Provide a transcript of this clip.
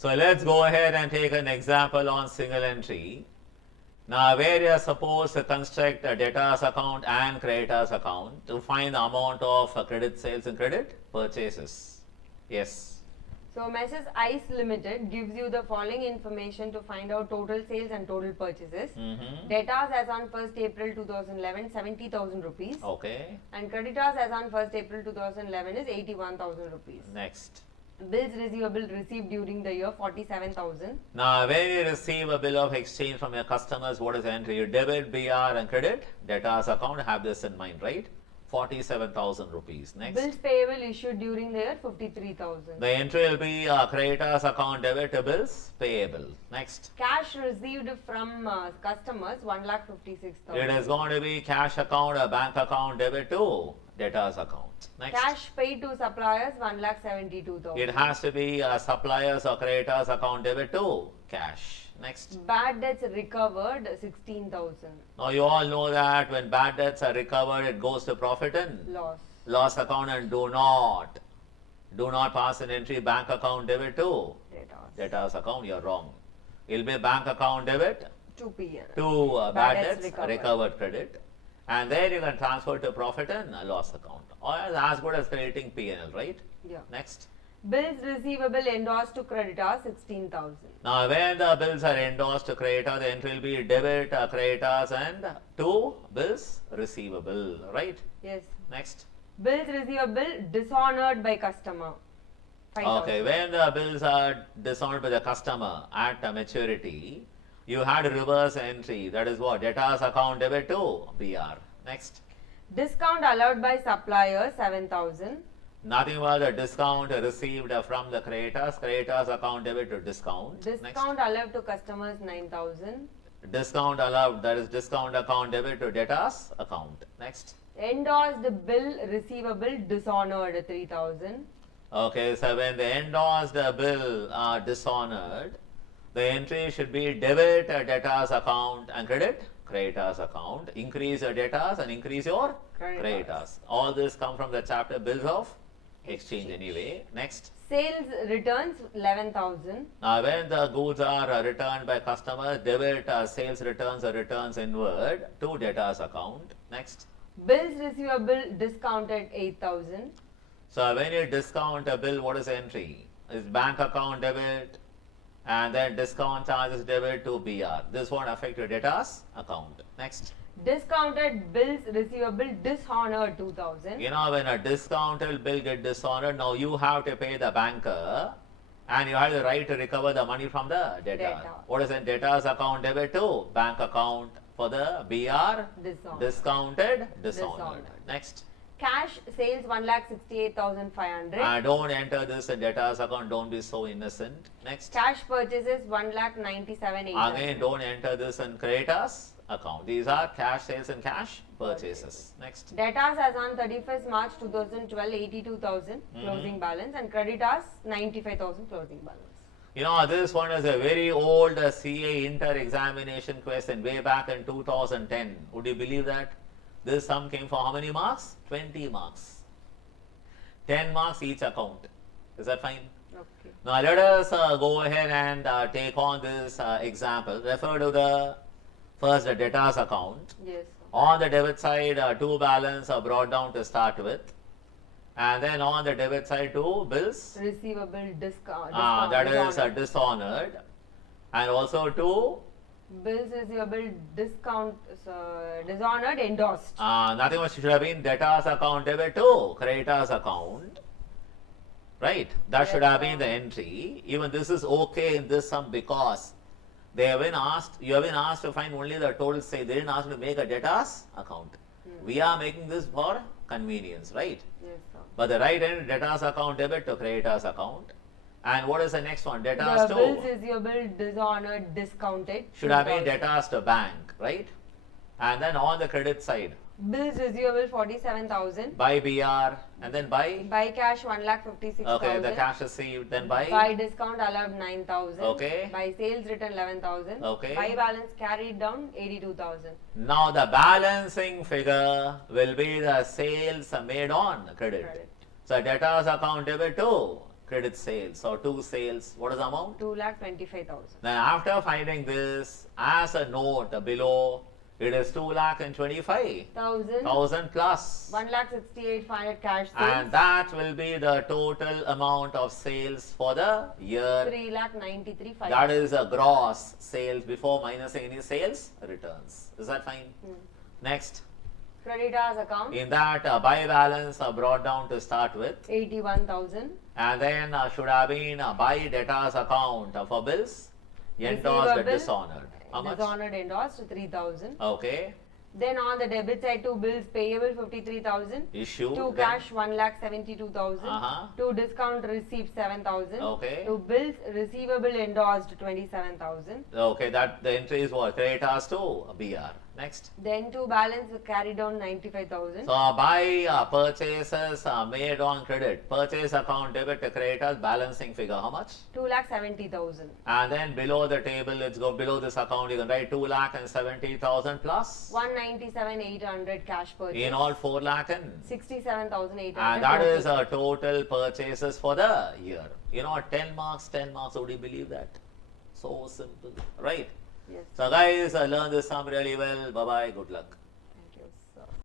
So let's go ahead and take an example on single entry. Now, where you are supposed to construct a debtors account and creditors account to find the amount of credit sales and credit purchases. Yes. So Mrs. Ice Limited gives you the following information to find out total sales and total purchases. Debtors as on 1st April 2011, 70,000 rupees. Okay. And creditors as on 1st April 2011 is 81,000 rupees. Next. Bills receivable received during the year 47,000. Now, when you receive a bill of exchange from your customers, what is the entry? You debit, BR and credit. Debtors account, have this in mind, right? 47,000 rupees. Next. Bills payable issued during the year 53,000. The entry will be creditors account debit to bills payable. Next. Cash received from customers 1,56,000. It is going to be cash account, a bank account debit to debtors account. Next. Cash paid to suppliers 1,72,000. It has to be suppliers or creditors account debit to cash. Next. Bad debts recovered 16,000. Now you all know that when bad debts are recovered, it goes to profit and Loss. loss account, and do not pass an entry bank account debit to debtors account. You're wrong. It will be bank account debit To PN. to bad debts recovered. recovered credit, and then you can transfer to profit and loss account, or as good as crediting PNL, right? Yeah. Next. Bills receivable endorsed to creditors 16,000. Now, when the bills are endorsed to creditor, the entry will be debit creditors and to bills receivable, right? Yes. Next. Bills receivable dishonored by customer. 5,000. Okay, when the bills are dishonored by the customer at maturity, you had a reverse entry. That is what? Debtors account debit to BR. Next. Discount allowed by suppliers 7,000. Nothing but the discount received from the creditors account debit to discount. Discount allowed to customers 9,000. Next. Discount allowed, that is discount account debit to debtors account. Next. Endorsed bill receivable dishonored 3,000. Okay, so when the endorsed bill are dishonored, the entry should be debit debtors account and credit creditors account. Increase your debtors and increase your creditors. All this come from the chapter bills of exchange anyway. Next. Sales returns 11,000. Now, when the goods are returned by customers, debit sales returns or returns inward to debtors account. Next. Bills receivable discounted 8,000. So, when you discount a bill, what is the entry? Is bank account debit and then discount charges debit to BR. This won't affect your debtors account. Next. Discounted bills receivable dishonored 2,000. You know, when a discounted bill get dishonored, now you have to pay the banker and you have the right to recover the money from the debtor. Debtor. What is in debtors account debit to bank account for the BR Dishonored. discounted dishonored. Dishonored. Next. Cash sales 1,68,500. Don't enter this in debtors account, don't be so innocent. Next. Cash purchases 1,97,800. Again, don't enter this in creditors account. These are cash sales and cash purchases. Next. Debtors as on 31st March 2012 82,000 closing balance, and creditors 95,000 closing balance. You know, this one is a very old CA inter-examination question way back in 2010. Would you believe that? This sum came for how many marks? 20 marks. 10 marks each account. Is that fine? Okay. Now let us go ahead and take on this example. Refer to the first debtors account. Yes. On the debit side, two balance are brought down to start with. And then on the debit side, two bills. Receivable discount. That is dishonored. dishonored. And also two. Bills receivable discount dishonored endorsed. Nothing much should have been debtors account debit to creditors account. Right? That should have been the entry. Even this is okay in this sum because they have been asked, you have been asked to find only the total sale. They didn't ask you to make a debtors account. We are making this for convenience, right? Yes, sir. But the right end debtors account debit to creditors account. And what is the next one? Debtors The to bills receivable dishonored discounted. should have been 2,000. debtors to bank, right? And then on the credit side, Bills receivable 47,000. by BR and then by By cash 1,56,000. okay, the cash received, then by By discount allowed 9,000. Okay. By sales return 11,000. Okay. By balance carried down 82,000. now the balancing figure will be the sales made on credit. Credit. So debtors account debit to credit sales or 2 sales. What is the amount? 2,25,000. Then after finding this, as a note below, it is 2,25,000 plus. 1,68,500 cash sales. And that will be the total amount of sales for the year. 3,93,500. That is a gross sales before minusing any sales returns. Is that fine? Next. Creditors account. In that, buy balance brought down to start with. 81,000. And then should have been buy debtors account for bills. Endorsed Receivable, dishonored. How much? Dishonored endorsed 3,000. Okay. Then on the debit side, 2 bills payable 53,000. Issue. 2 then- cash 1,72,000. 2 discount received 7,000. Okay. 2 bills receivable endorsed 27,000. Okay, that the entry is what? Creditors to BR. Next. Then 2 balance carried down 95,000. So buy purchases made on credit. Purchase account debit creditors balancing figure. How much? 2,70,000. And then below the table, let's go below this account. You can write 2,70,000 plus. 197,800 cash purchase. In all 4 lakh and 67,800. and that is total. total purchases for the year. You know, 10 marks, 10 marks. Would you believe that? So simple, right? Yes. So guys, learn this sum really well. Bye bye. Good luck.